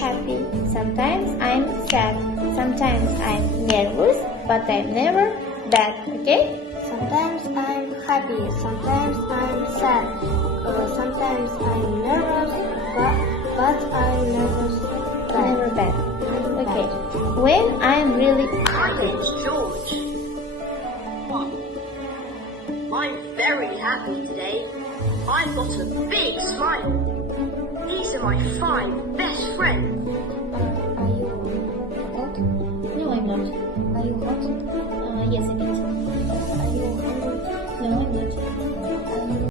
happy. Sometimes I'm sad. Sometimes I'm nervous, but I'm never bad. Okay? Sometimes I'm happy, sometimes I'm sad, sometimes I'm nervous, but I'm Never bad. Okay. When I'm really My happy. name's George. I'm very happy today. I've got a big smile. These are my 5 best friends. Are you hot? No, I'm not. Are you hot? Yes, a bit. Are you hungry? No, I'm not. Are you